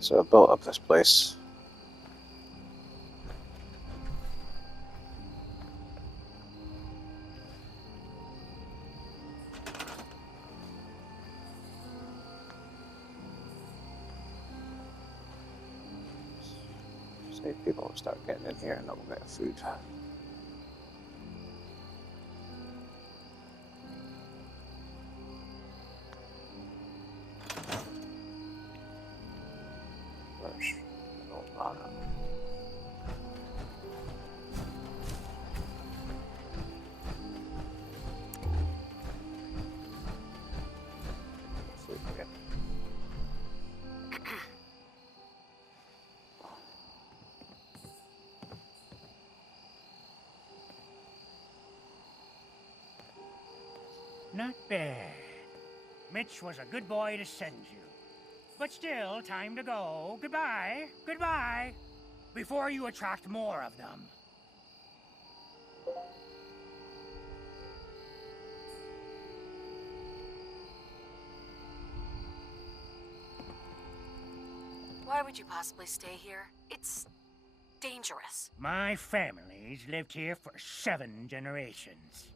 So I built up this place. See if people will start getting in here and then we'll get food. Where's no mana? Food again. Not bad. Mitch was a good boy to send you. But still, time to go. Goodbye. Goodbye. Before you attract more of them. Why would you possibly stay here? It's dangerous. My family's lived here for 7 generations.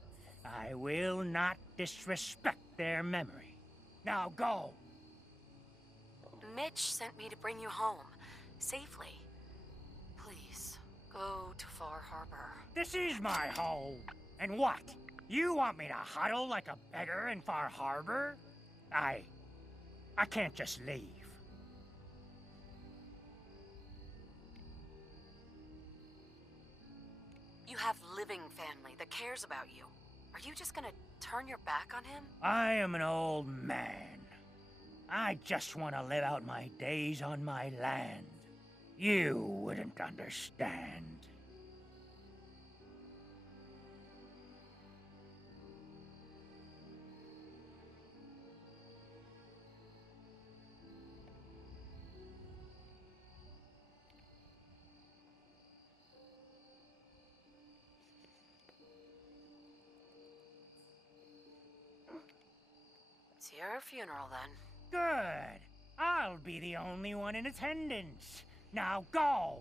I will not disrespect their memory. Now go! Mitch sent me to bring you home. Safely. Please, go to Far Harbor. This is my home. And what? You want me to huddle like a beggar in Far Harbor? I can't just leave. You have living family that cares about you. Are you just gonna turn your back on him? I am an old man. I just want to live out my days on my land. You wouldn't understand. It's your funeral then. Good. I'll be the only one in attendance. Now go!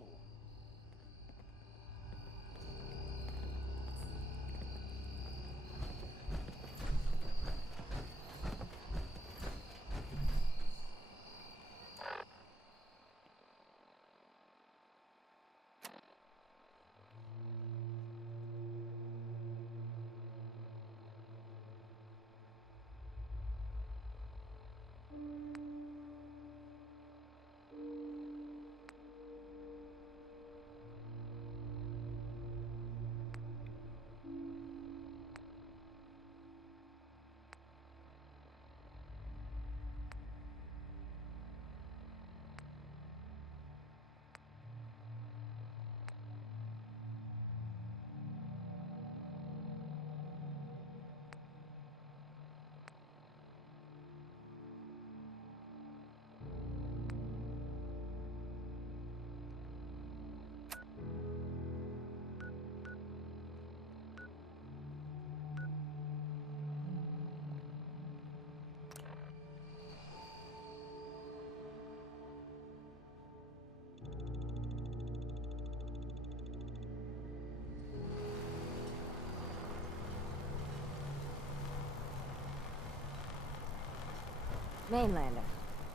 Mainlander,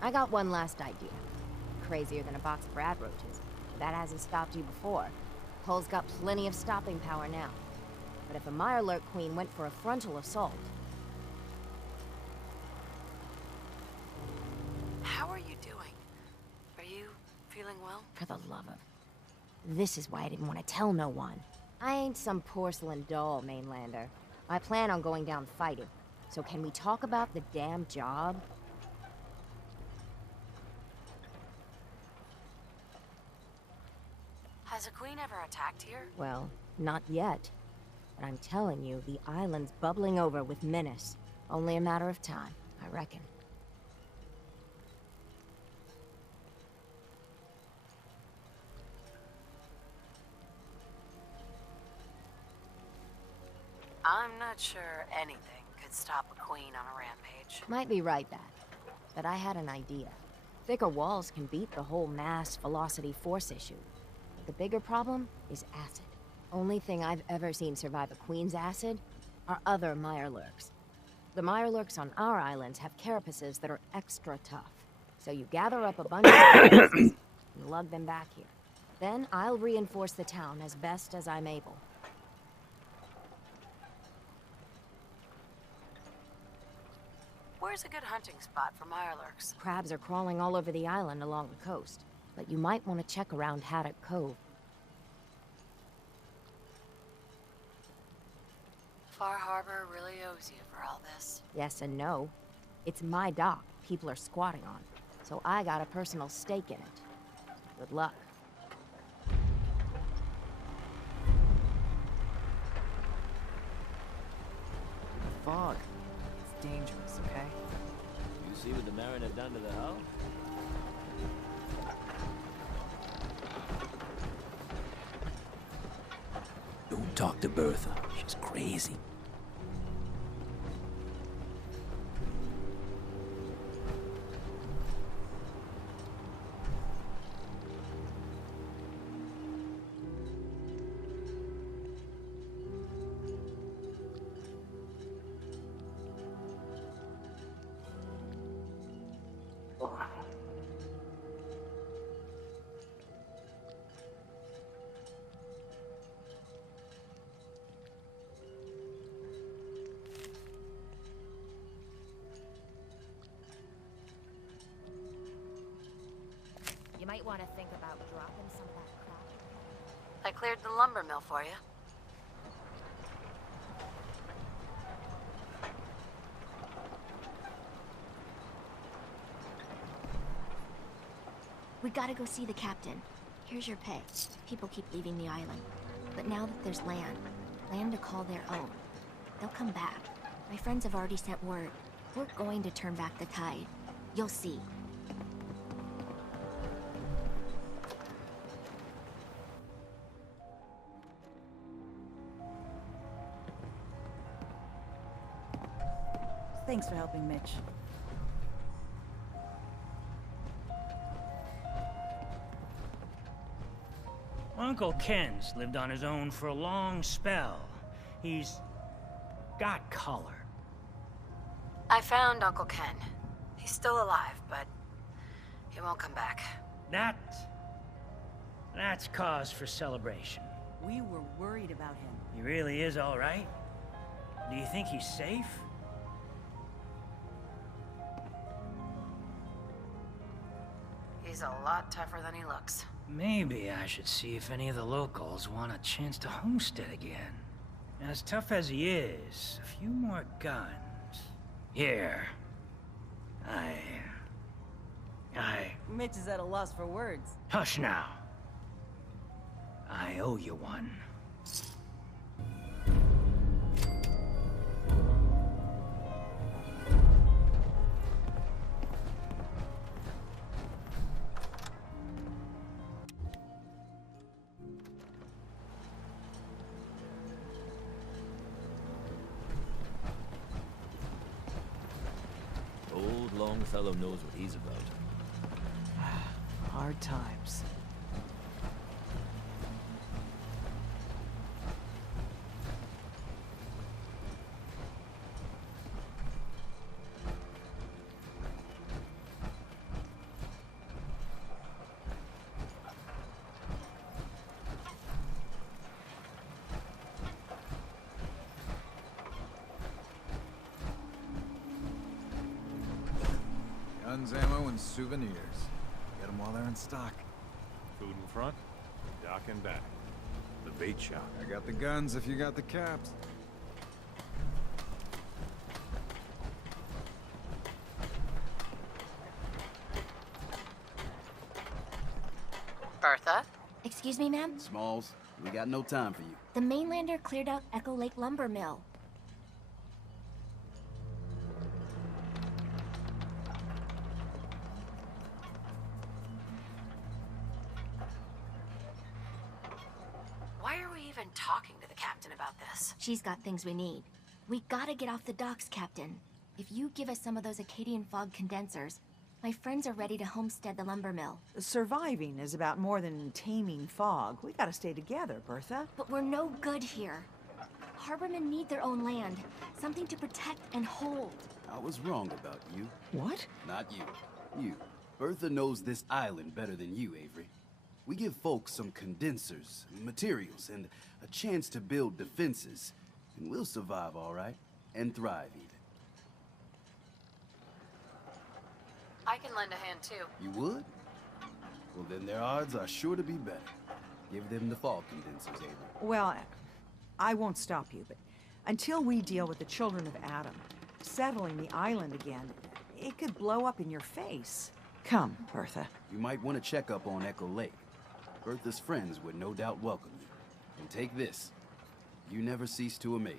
I got one last idea. Crazier than a box of rat roaches. That hasn't stopped you before. Hull's got plenty of stopping power now. But if a Mirelurk Queen went for a frontal assault... How are you doing? Are you feeling well? For the love of... This is why I didn't want to tell no one. I ain't some porcelain doll, Mainlander. I plan on going down fighting. So can we talk about the damn job? Has a queen ever attacked here? Well, not yet. But I'm telling you, the island's bubbling over with menace. Only a matter of time, I reckon. I'm not sure anything could stop a queen on a rampage. Might be right, that. But I had an idea. Thicker walls can beat the whole mass velocity force issue. But the bigger problem is acid. Only thing I've ever seen survive a queen's acid are other mirelurks. The mirelurks on our islands have carapaces that are extra tough. So you gather up a bunch of carapaces and lug them back here. Then I'll reinforce the town as best as I'm able. Where's a good hunting spot for mirelurks? Crabs are crawling all over the island along the coast, but you might want to check around Haddock Cove. Far Harbor really owes you for all this. Yes and no. It's my dock people are squatting on, so I got a personal stake in it. Good luck. Fog. It's dangerous, okay? You see what the Mariner done to the hull? Don't talk to Bertha. She's crazy. You might want to think about dropping some of that crap. I cleared the lumber mill for you. We gotta go see the captain. Here's your pay. People keep leaving the island. But now that there's land to call their own, they'll come back. My friends have already sent word. We're going to turn back the tide. You'll see. Thanks for helping, Mitch. Uncle Ken's lived on his own for a long spell. He's got color. I found Uncle Ken. He's still alive, but he won't come back. That's cause for celebration. We were worried about him. He really is all right? Do you think he's safe? He's a lot tougher than he looks. Maybe I should see if any of the locals want a chance to homestead again. As tough as he is, a few more guns. Here. Mitch is at a loss for words. Hush now. I owe you one. Old Longfellow knows what he's about. Hard times. Guns, ammo, and souvenirs. Get them while they're in stock. Food in front, dock in back. The bait shop. I got the guns if you got the caps. Bertha? Excuse me, ma'am? Smalls, we got no time for you. The mainlander cleared out Echo Lake Lumber Mill. Why are we even talking to the captain about this? She's got things we need. We gotta get off the docks, Captain. If you give us some of those Acadian fog condensers, My friends are ready to homestead the lumber mill. Surviving is about more than taming fog. We gotta stay together, Bertha. But we're no good here. Harbormen need their own land. Something to protect and hold. I was wrong about you. What? Not you. You. Bertha knows this island better than you, Avery. We give folks some condensers, materials, and a chance to build defenses. And we'll survive all right. And thrive, even. I can lend a hand, too. You would? Well, then their odds are sure to be better. Give them the fog condensers, Avery. Well, I won't stop you, but until we deal with the children of Adam, settling the island again, it could blow up in your face. Come, Bertha. You might want to check up on Echo Lake. Bertha's friends would no doubt welcome you. And take this. You never cease to amaze.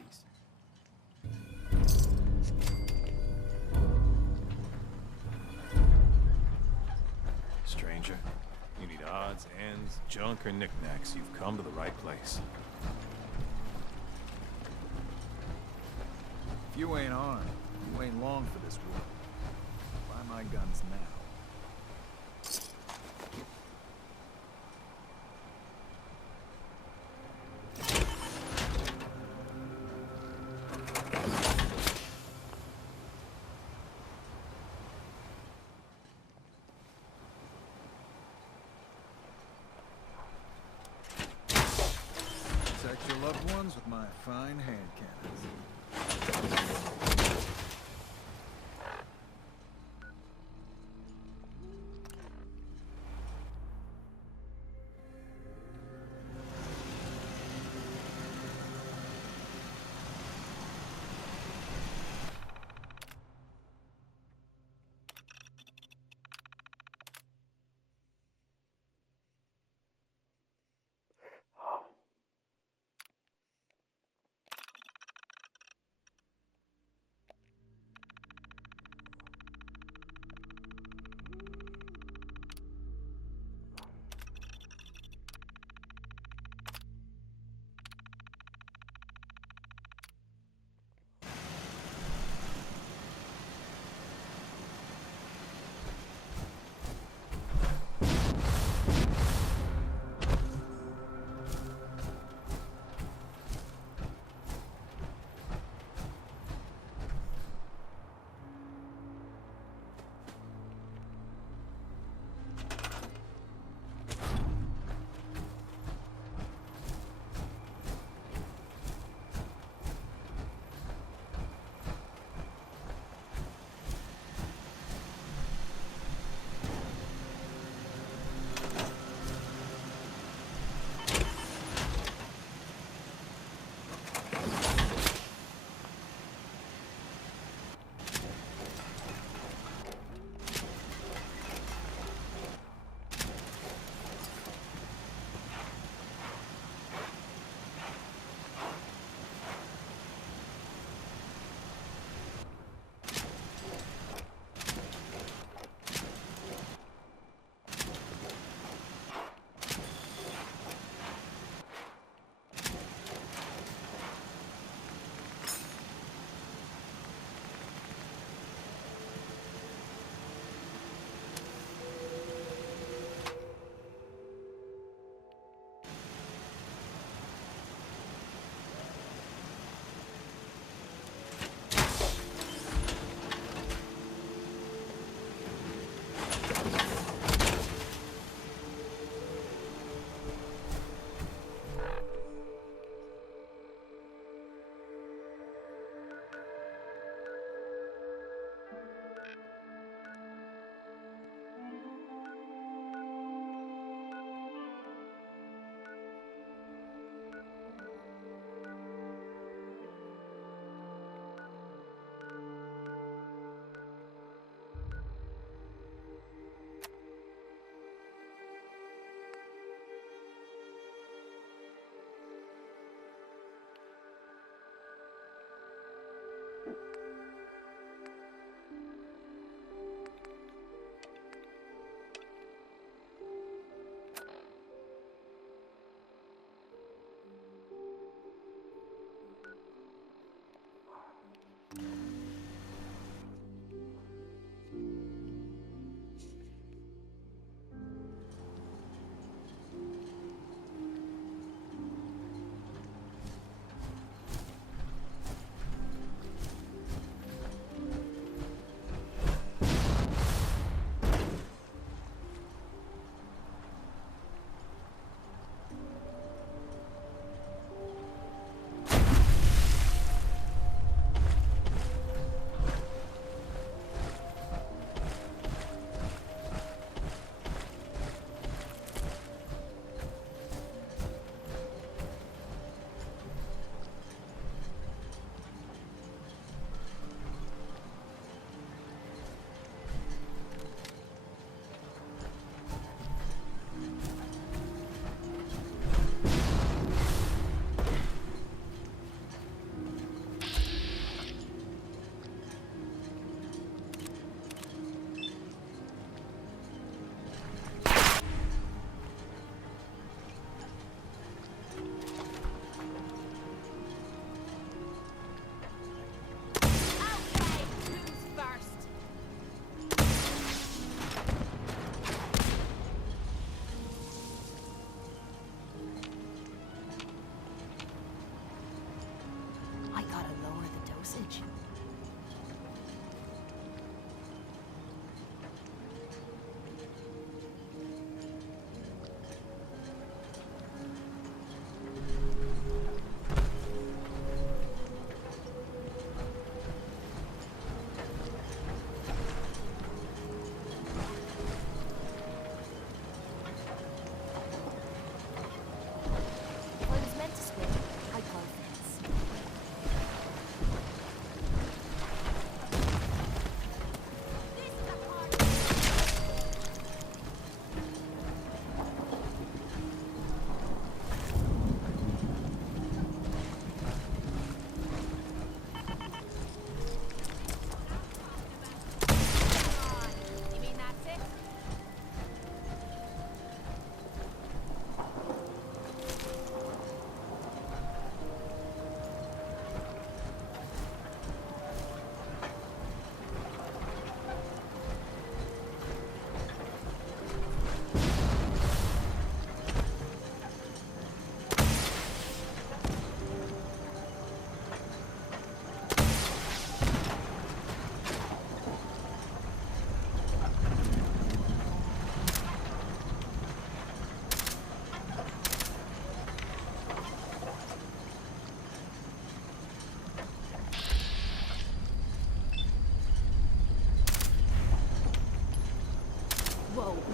Stranger, you need odds, ends, junk, or knickknacks. You've come to the right place. If you ain't armed, you ain't long for this war. Buy my guns now. Protect your loved ones with my fine hand cannons.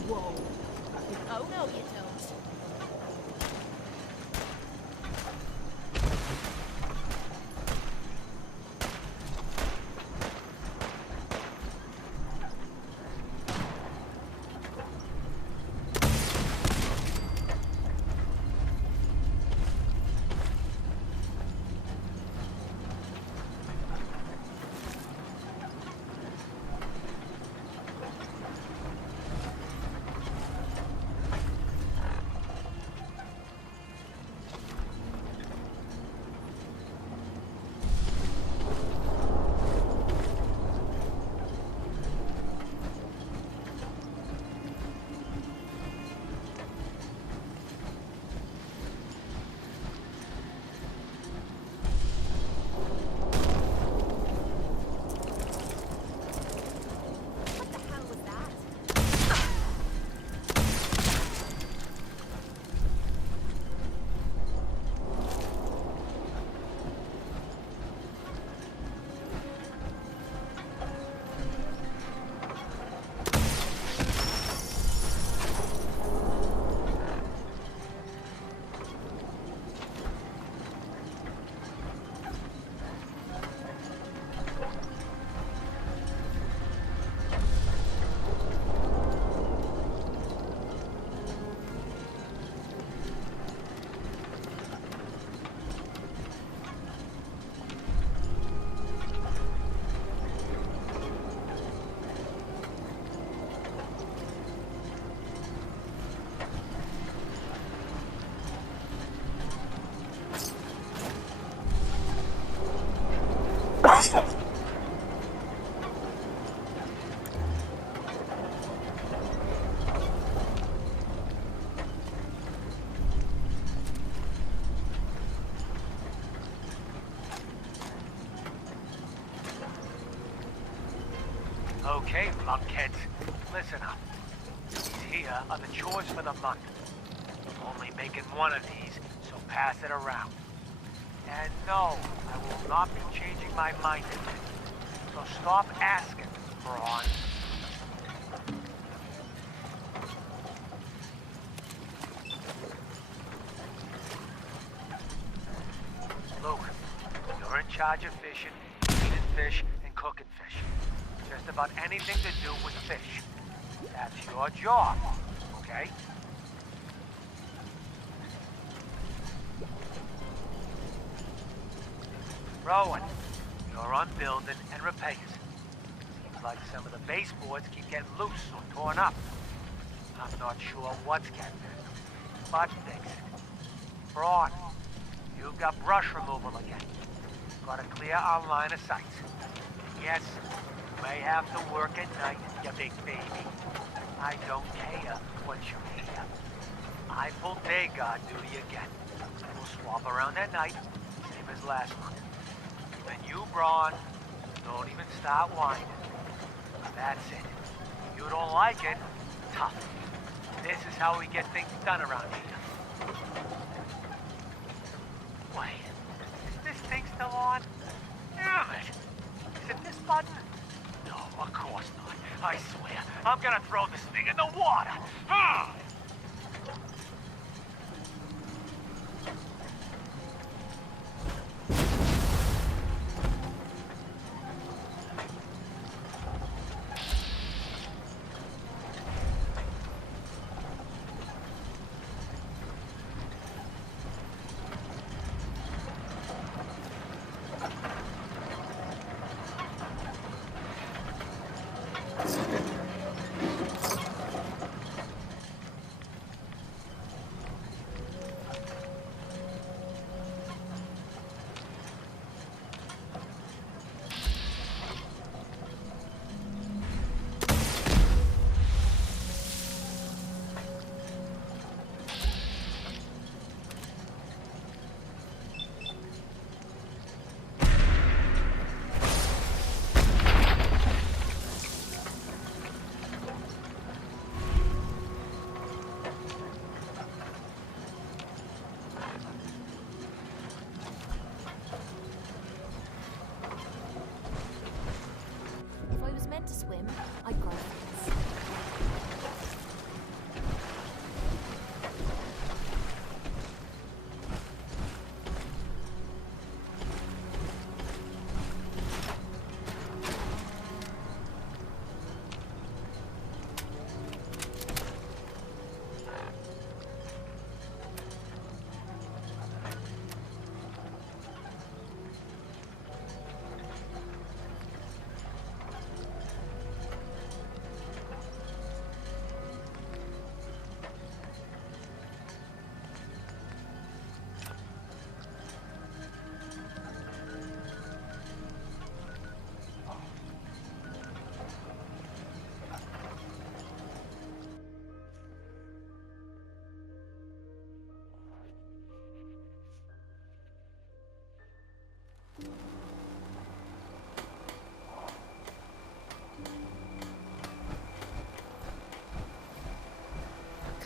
Whoa. Oh no, you don't. Okay, lunkheads, listen up. These here are the chores for the month. I'm only making one of these, so pass it around. And no, I will not be changing my mind in it. So stop asking, Braun. Luke, you're in charge of fishing, eating fish, and cooking fish. Just about anything to do with fish. That's your job, okay? Rowan, you're on building and repairs. Seems like some of the baseboards keep getting loose or torn up. I'm not sure what's getting in, but fix it. Braun, you've got brush removal again. Got to clear our line of sight. Yes, you may have to work at night, you big baby. I don't care what you hear. I pull day guard duty again. We'll swap around at night, same as last month. And you, Braun, don't even start whining. That's it. If you don't like it, tough. This is how we get things done around here. Wait, is this thing still on? Damn it! Is it this button? No, of course not. I swear, I'm gonna throw this thing in the water. Ah!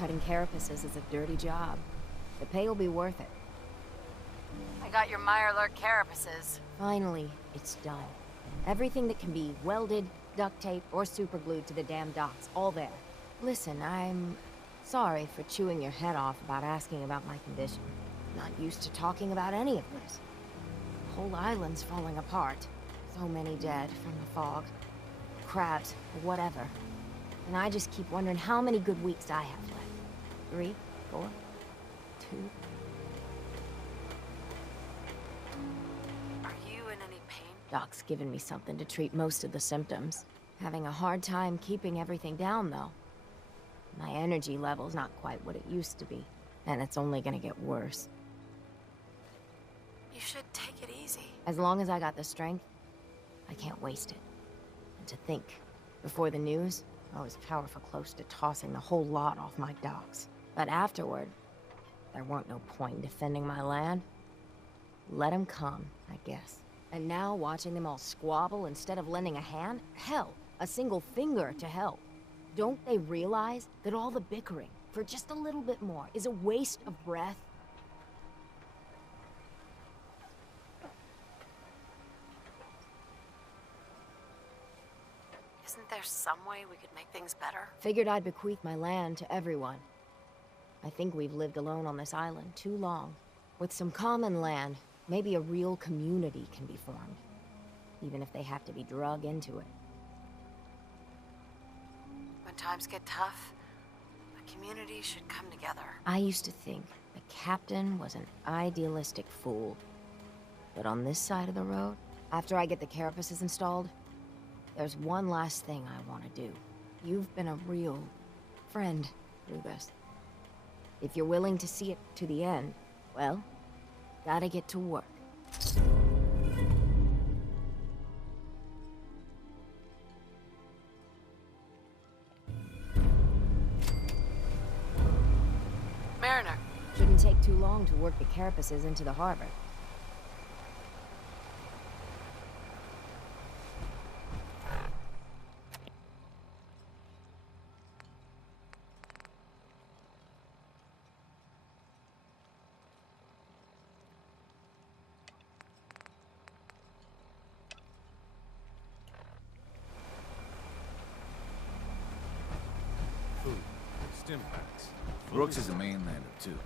cutting carapaces is a dirty job. The pay will be worth it. I got your Mirelurk carapaces. Finally, it's done. Everything that can be welded, duct taped, or superglued to the damn docks, all there. Listen, I'm sorry for chewing your head off about asking about my condition. Not used to talking about any of this. The whole island's falling apart. So many dead from the fog. Crabs, or whatever. And I just keep wondering how many good weeks I have left. 3, 4, 2... Are you in any pain? Doc's given me something to treat most of the symptoms. Having a hard time keeping everything down, though. My energy level's not quite what it used to be, and it's only gonna get worse. You should take it easy. As long as I got the strength, I can't waste it. And to think, before the news, I was powerful close to tossing the whole lot off my docks. But afterward, there weren't no point in defending my land. Let them come, I guess. And now watching them all squabble instead of lending a hand? Hell, a single finger to help. Don't they realize that all the bickering, for just a little bit more, is a waste of breath? Isn't there some way we could make things better? Figured I'd bequeath my land to everyone. I think we've lived alone on this island too long. With some common land, maybe a real community can be formed. Even if they have to be drug into it. When times get tough, a community should come together. I used to think the captain was an idealistic fool. But on this side of the road, after I get the carapaces installed, there's one last thing I want to do. You've been a real friend through this. If you're willing to see it to the end, well, gotta get to work. Mariner. Shouldn't take too long to work the carapaces into the harbor. Food. Stim packs. Brooks is a mainlander, too.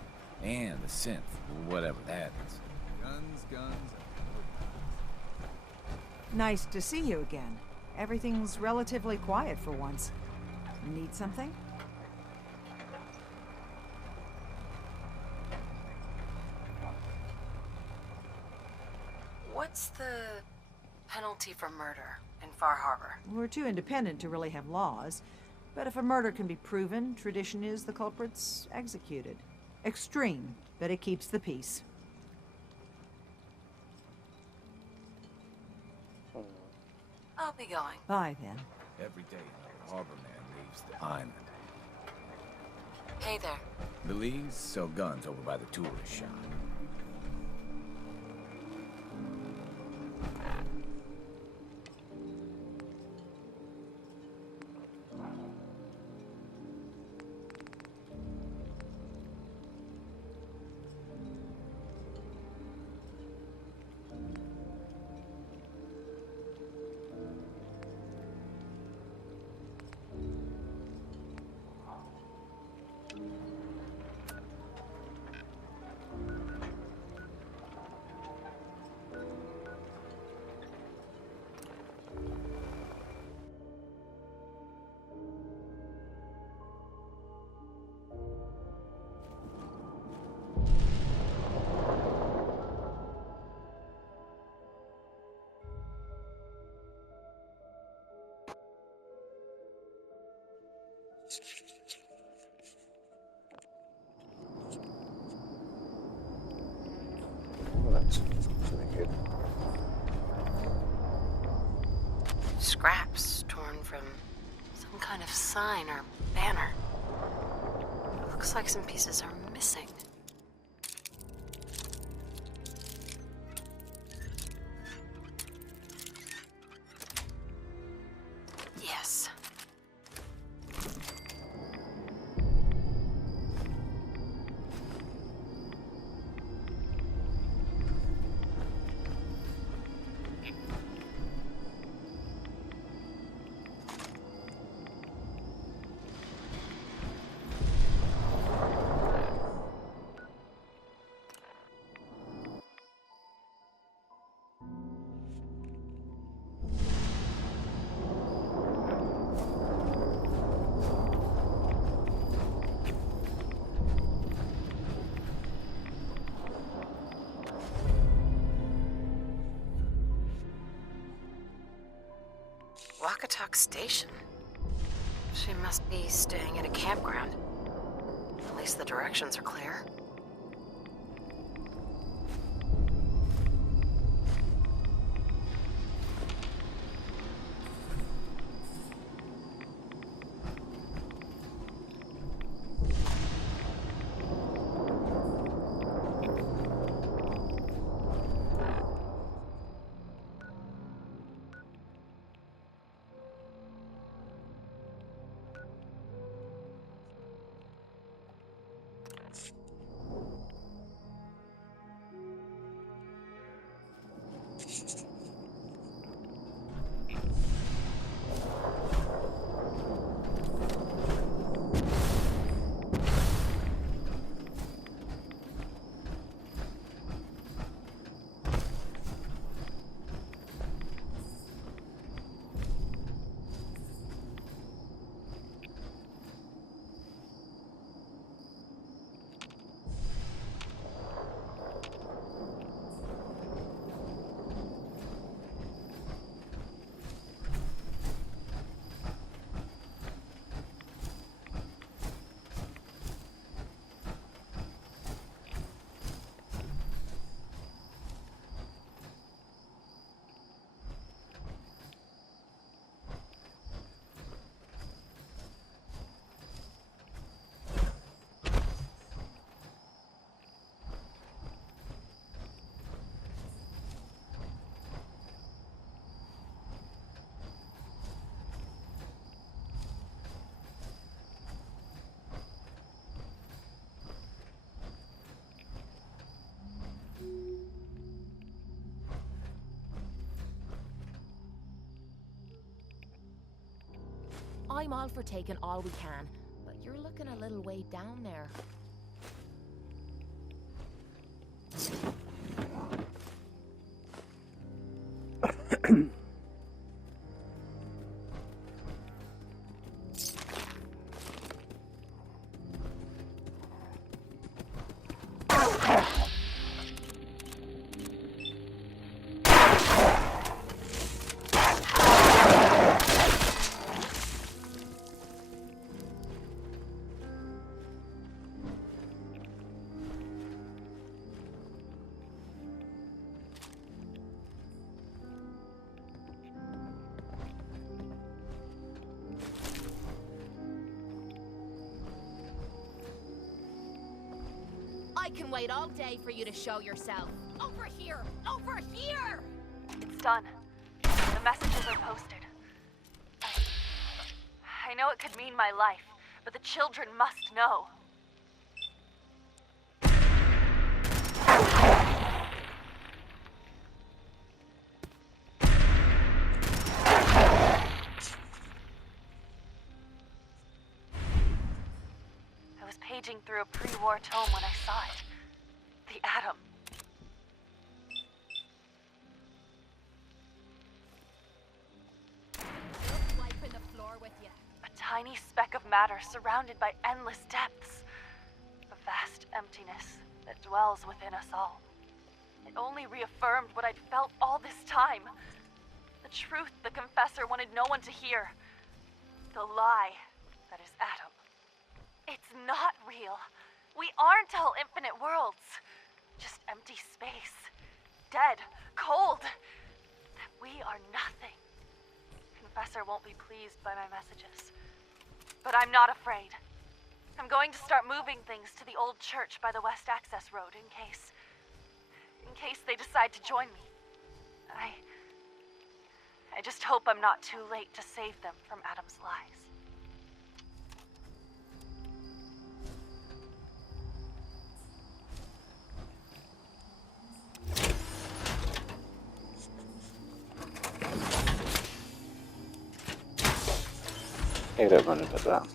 And the synth, whatever that is. Guns. Nice to see you again. Everything's relatively quiet for once. Need something? What's the penalty for murder in Far Harbor? We're too independent to really have laws. But if a murder can be proven, tradition is the culprit's executed. Extreme, but it keeps the peace. I'll be going. Bye, then. Every day another harbor man leaves the island. Hey there. Belize sell guns over by the tourist shop. Well, that's pretty good. Scraps torn from some kind of sign or banner. Looks like some pieces are missing. Yes. Akatuk Station. She must be staying at a campground. At least the directions are clear. I'm all for taking all we can, but you're looking a little way down there. I can wait all day for you to show yourself. Over here! Over here! It's done. The messages are posted. I know it could mean my life, but the children must know. I was paging through a pre-war tome when I saw it. The Atom. Wiping the floor with you. A tiny speck of matter surrounded by endless depths. A vast emptiness that dwells within us all. It only reaffirmed what I'd felt all this time. The truth the Confessor wanted no one to hear. The lie that is Atom. It's not real. We aren't all infinite worlds. Just empty space. Dead. Cold. We are nothing. Confessor won't be pleased by my messages. But I'm not afraid. I'm going to start moving things to the old church by the West Access Road in case they decide to join me. I just hope I'm not too late to save them from Adam's lies. I don't run into that.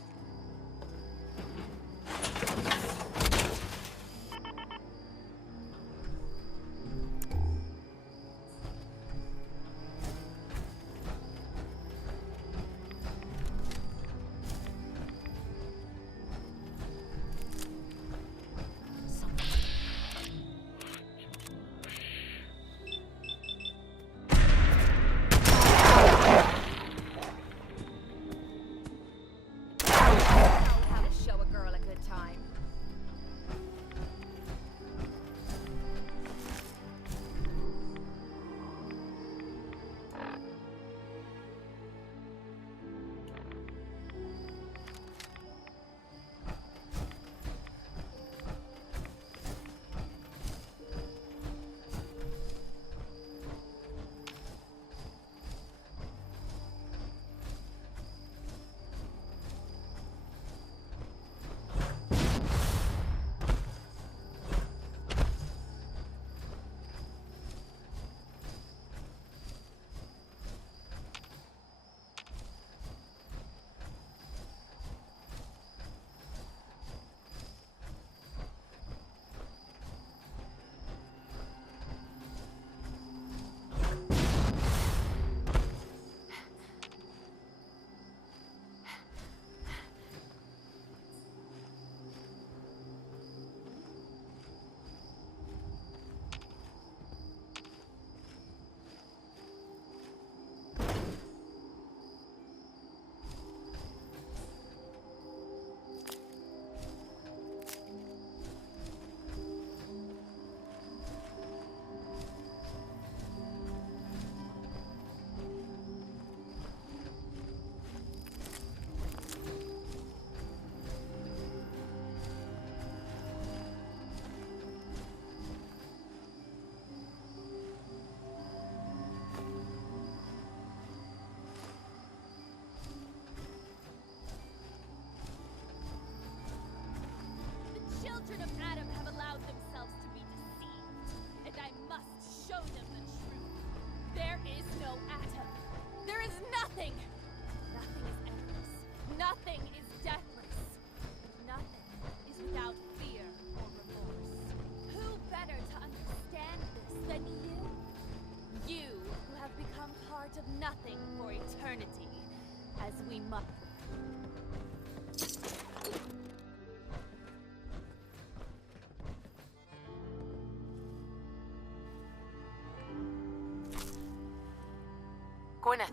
Gwyneth.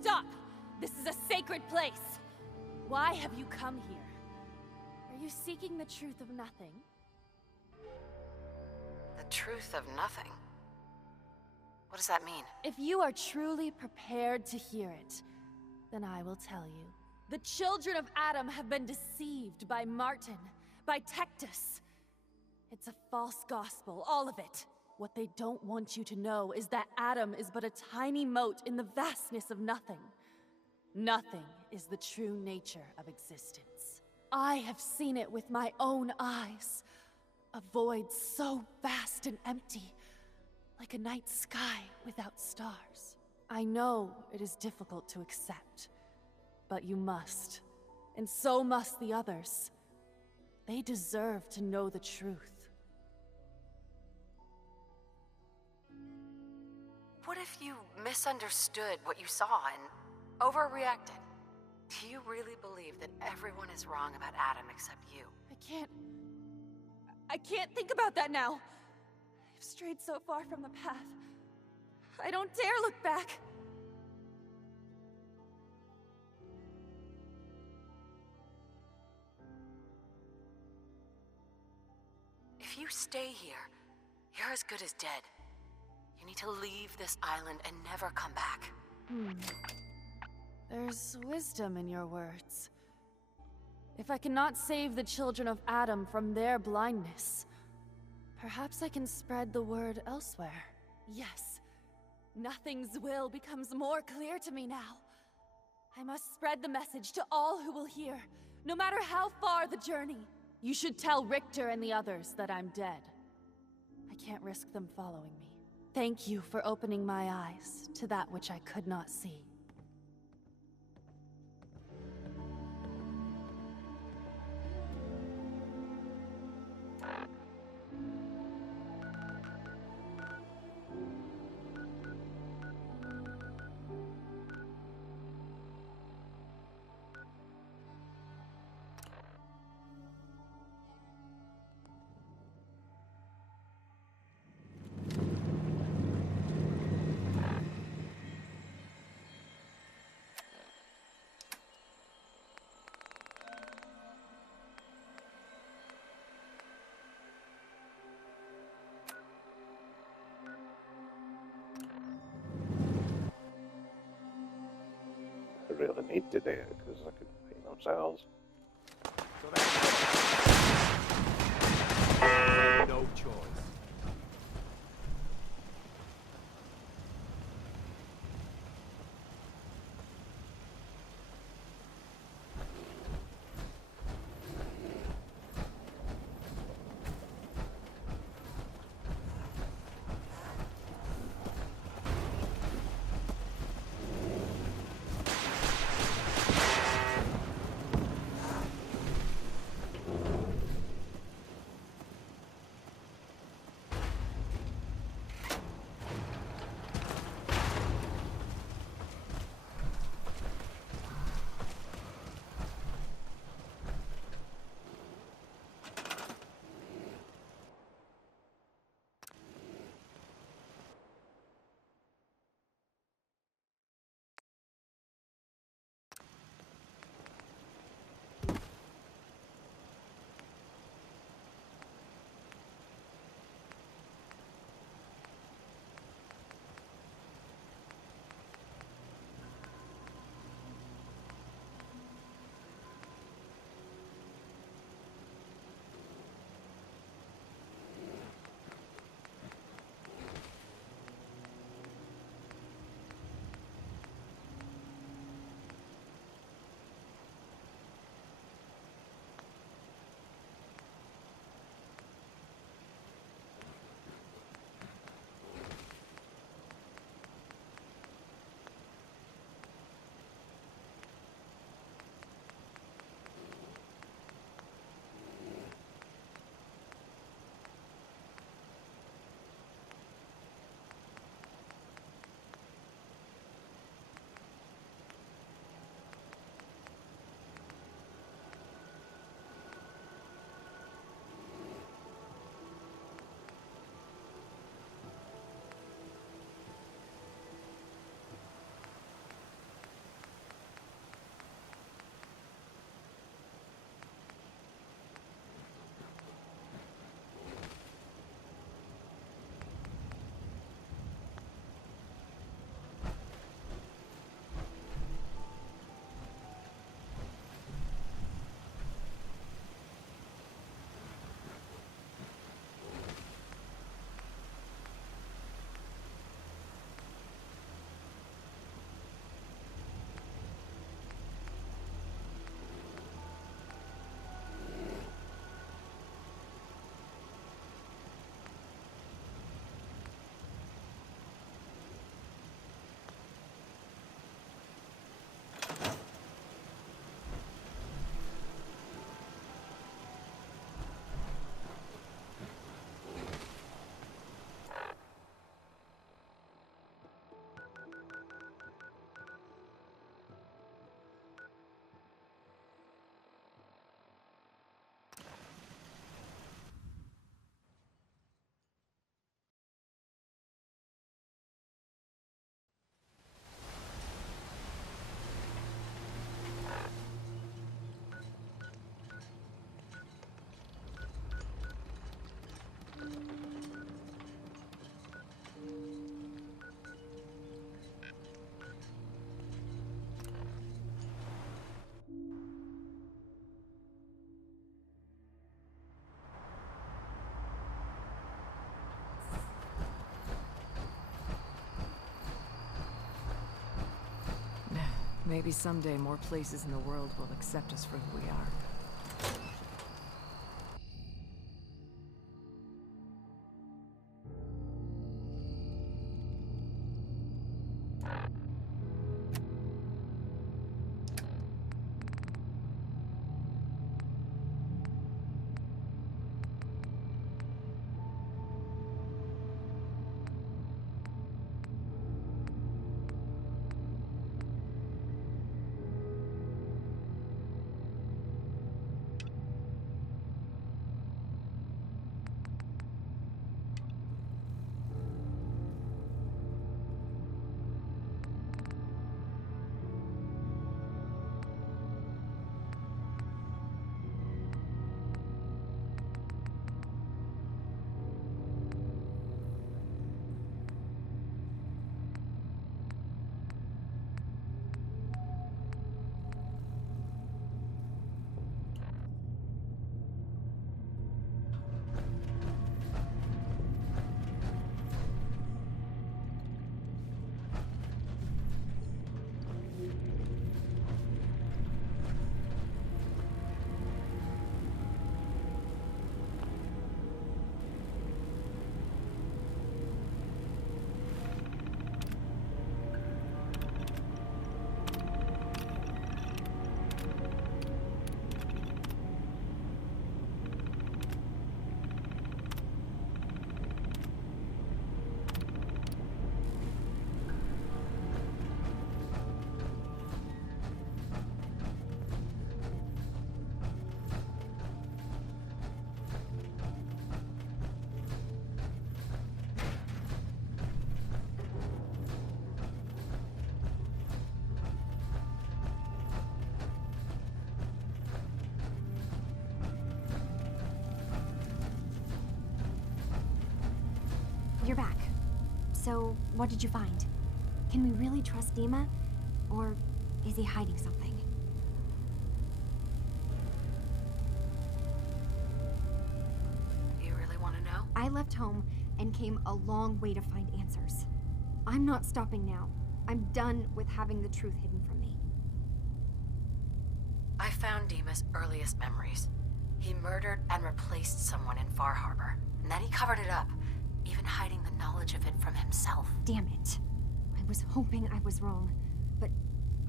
Stop! This is a sacred place! Why have you come here? Are you seeking the truth of nothing? The truth of nothing? What does that mean? If you are truly prepared to hear it, then I will tell you. The children of Adam have been deceived by Martin, by Tectus. It's a false gospel, all of it. What they don't want you to know is that Adam is but a tiny mote in the vastness of nothing. Nothing is the true nature of existence. I have seen it with my own eyes. A void so vast and empty, like a night sky without stars. I know it is difficult to accept, but you must. And so must the others. They deserve to know the truth. What if you misunderstood what you saw and overreacted? Do you really believe that everyone is wrong about Adam except you? I can't think about that now. I've strayed so far from the path. I don't dare look back. If you stay here, you're as good as dead. You need to leave this island and never come back. There's wisdom in your words. If I cannot save the children of Adam from their blindness, perhaps I can spread the word elsewhere. Yes, Nothing's will becomes more clear to me now. I must spread the message to all who will hear, no matter how far the journey. You should tell Richter and the others that I'm dead. I can't risk them following me. Thank you for opening my eyes to that which I could not see. I really need to do it because I could pay themselves. No choice. Maybe someday more places in the world will accept us for who we are. You're back. So, what did you find? Can we really trust Dima? Or is he hiding something? You really want to know? I left home and came a long way to find answers. I'm not stopping now. I'm done with having the truth hidden from me. I found Dima's earliest memories. He murdered and replaced someone in Far Harbor, and then he covered it up, even hiding the knowledge of it from himself. Damn it. I was hoping I was wrong, but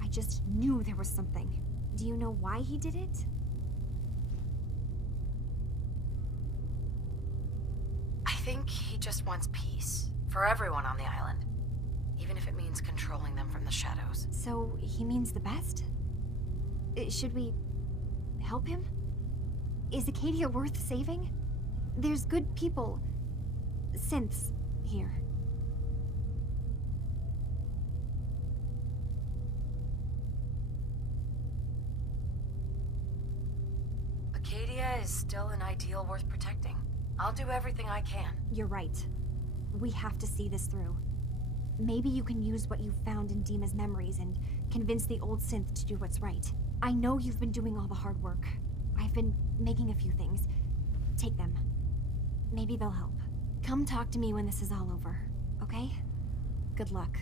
I just knew there was something. Do you know why he did it? I think he just wants peace for everyone on the island, even if it means controlling them from the shadows. So he means the best? Should we help him? Is Acadia worth saving? There's good people, synths, here. Acadia is still an ideal worth protecting. I'll do everything I can. You're right. We have to see this through. Maybe you can use what you found in Dima's memories and convince the old synth to do what's right. I know you've been doing all the hard work. I've been making a few things. Take them. Maybe they'll help. Come talk to me when this is all over, okay? Good luck.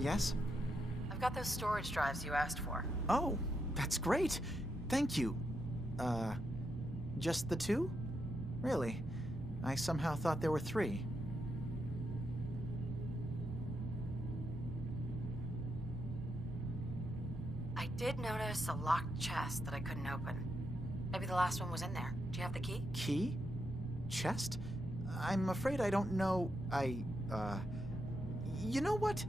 Yes? I've got those storage drives you asked for. Oh, that's great. Thank you. Just the two? Really? I somehow thought there were 3. I did notice a locked chest that I couldn't open. Maybe the last one was in there. Do you have the key? Key? Chest? I'm afraid I don't know. You know what?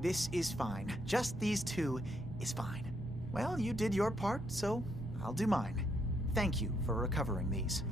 This is fine. Just these two is fine. Well, you did your part, so I'll do mine. Thank you for recovering these.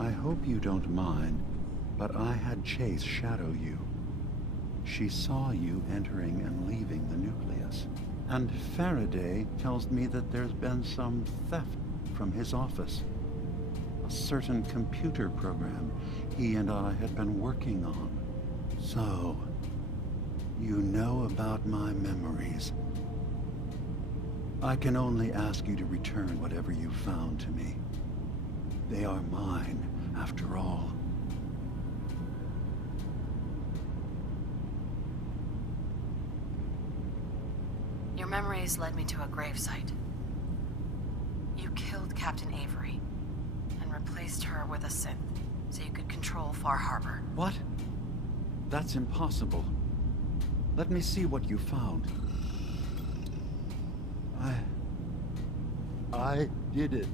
I hope you don't mind, but I had Chase shadow you. She saw you entering and leaving the nucleus. And Faraday tells me that there's been some theft from his office. A certain computer program he and I had been working on. So, you know about my memories. I can only ask you to return whatever you found to me. They are mine, after all. Your memories led me to a gravesite. You killed Captain Avery and replaced her with a synth so you could control Far Harbor. What? That's impossible. Let me see what you found. I did it.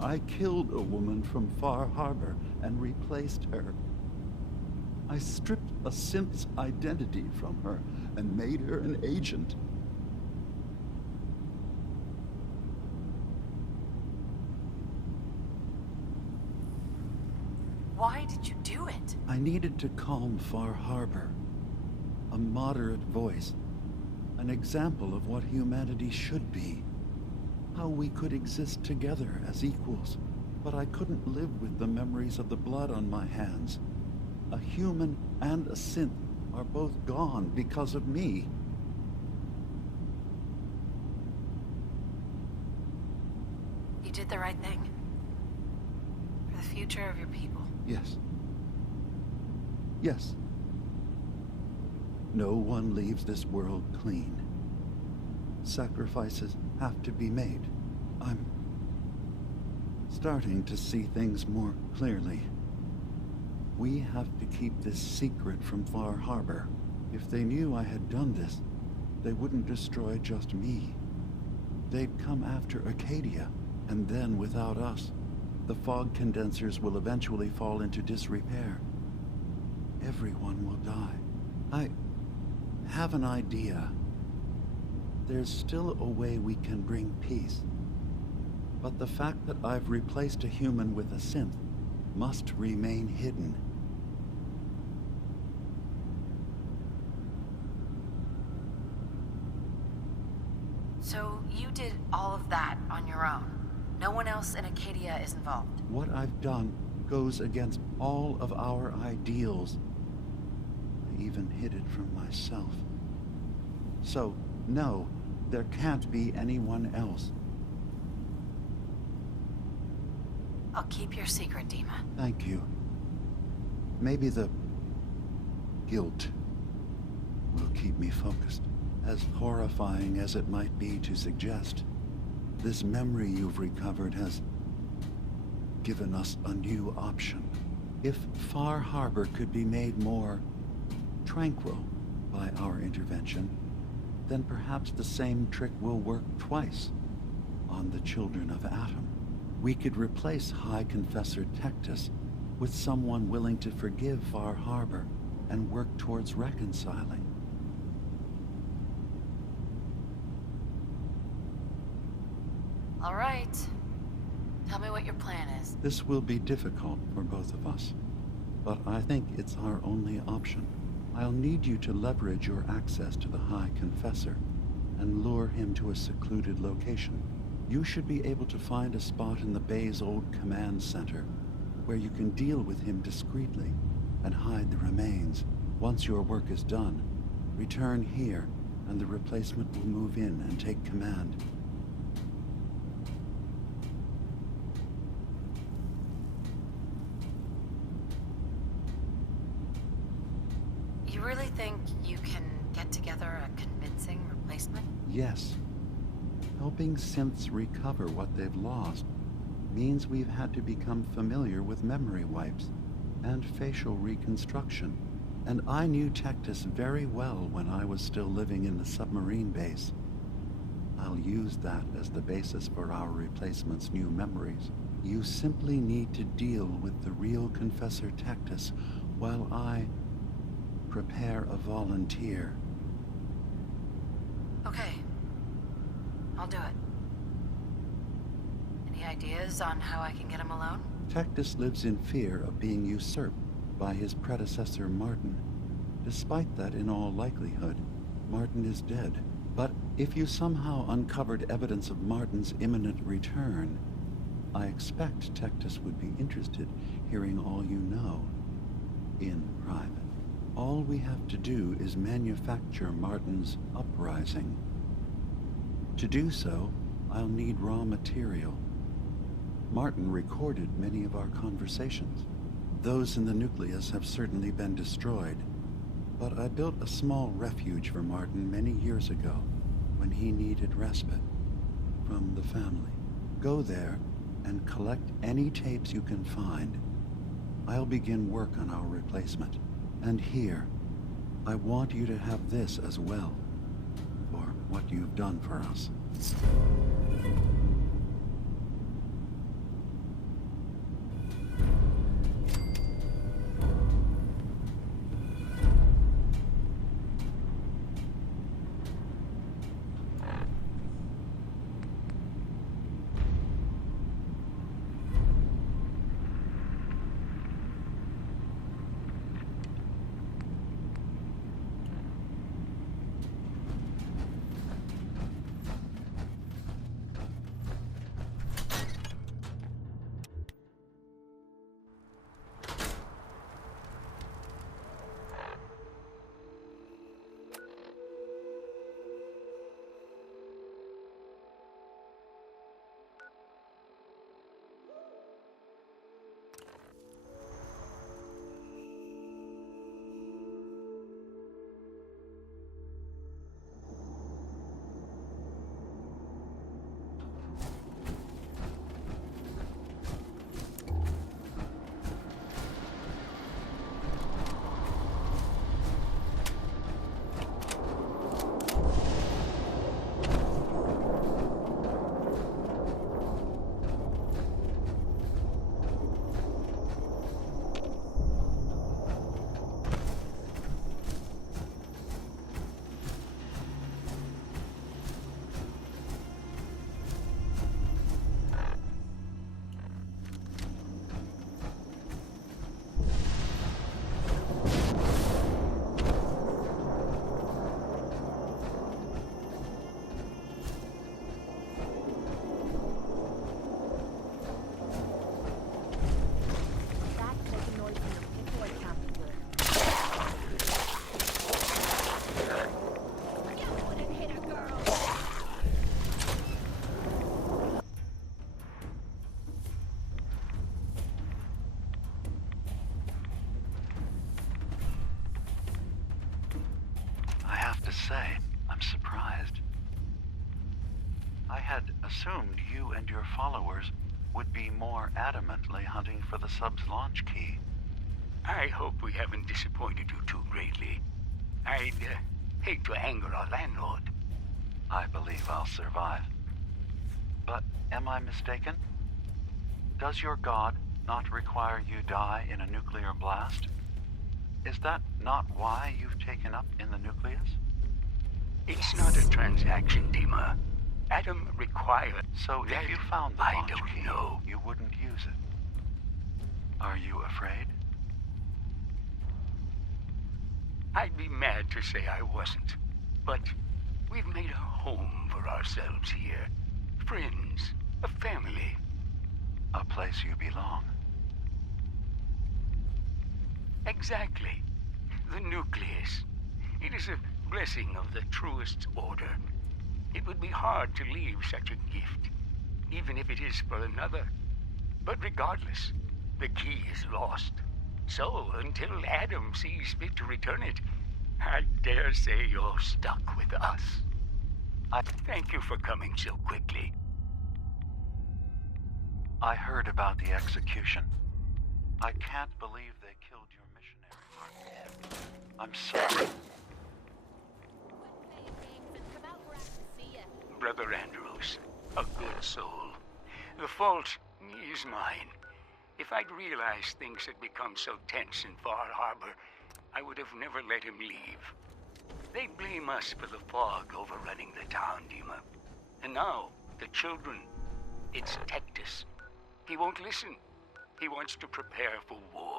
I killed a woman from Far Harbor and replaced her. I stripped a synth's identity from her and made her an agent. Why did you do it? I needed to calm Far Harbor. A moderate voice. An example of what humanity should be. How we could exist together as equals. But I couldn't live with the memories of the blood on my hands. A human and a synth are both gone because of me. You did the right thing. For the future of your people. Yes. Yes. No one leaves this world clean. Sacrifices have to be made. I'm starting to see things more clearly. We have to keep this secret from Far Harbor. If they knew I had done this, they wouldn't destroy just me. They'd come after Acadia, and then without us, the fog condensers will eventually fall into disrepair. Everyone will die. I have an idea. There's still a way we can bring peace. But the fact that I've replaced a human with a synth must remain hidden. So you did all of that on your own? No one else in Acadia is involved? What I've done goes against all of our ideals. I even hid it from myself. So, no, there can't be anyone else. I'll keep your secret, Dima. Thank you. Maybe the guilt will keep me focused. As horrifying as it might be to suggest, this memory you've recovered has given us a new option. If Far Harbor could be made more tranquil by our intervention, then perhaps the same trick will work twice on the children of Atom. We could replace High Confessor Tectus with someone willing to forgive Far Harbor and work towards reconciling. All right. Tell me what your plan is. This will be difficult for both of us, but I think it's our only option. I'll need you to leverage your access to the High Confessor and lure him to a secluded location. You should be able to find a spot in the bay's old command center. where you can deal with him discreetly and hide the remains. Once your work is done, return here, and the replacement will move in and take command. You really think you can get together a convincing replacement? Yes. Helping synths recover what they've lost means we've had to become familiar with memory wipes and facial reconstruction. And I knew Tectus very well when I was still living in the submarine base. I'll use that as the basis for our replacement's new memories. You simply need to deal with the real Confessor Tectus while I prepare a volunteer. Okay. I'll do it. Any ideas on how I can get him alone? Tectus lives in fear of being usurped by his predecessor Martin. Despite that, in all likelihood, Martin is dead. But if you somehow uncovered evidence of Martin's imminent return, I expect Tectus would be interested hearing all you know in private. All we have to do is manufacture Martin's uprising. To do so, I'll need raw material. Martin recorded many of our conversations. Those in the nucleus have certainly been destroyed, but I built a small refuge for Martin many years ago when he needed respite from the family. Go there and collect any tapes you can find. I'll begin work on our replacement. And here, I want you to have this as well, for what you've done for us. Say, I'm surprised. I had assumed you and your followers would be more adamantly hunting for the sub's launch key. I hope we haven't disappointed you too greatly. I'd hate to anger our landlord. I believe I'll survive. But am I mistaken? Does your god not require you die in a nuclear blast? Is that not why you've taken up in the nucleus? It's not a transaction, Dima. Adam required... So if you found the launch key, you wouldn't use it. Are you afraid? I'd be mad to say I wasn't. But we've made a home for ourselves here. Friends, a family. A place you belong. Exactly. The nucleus. It is a blessing of the truest order. It would be hard to leave such a gift, even if it is for another. But regardless, the key is lost. So, until Adam sees fit to return it, I dare say you're stuck with us. I thank you for coming so quickly. I heard about the execution. I can't believe they killed your missionary partner. I'm sorry. Brother Andrews, a good soul. The fault is mine. If I'd realized things had become so tense in Far Harbor, I would have never let him leave. They blame us for the fog overrunning the town, Dima. And now, the children. It's Tectus. He won't listen. He wants to prepare for war.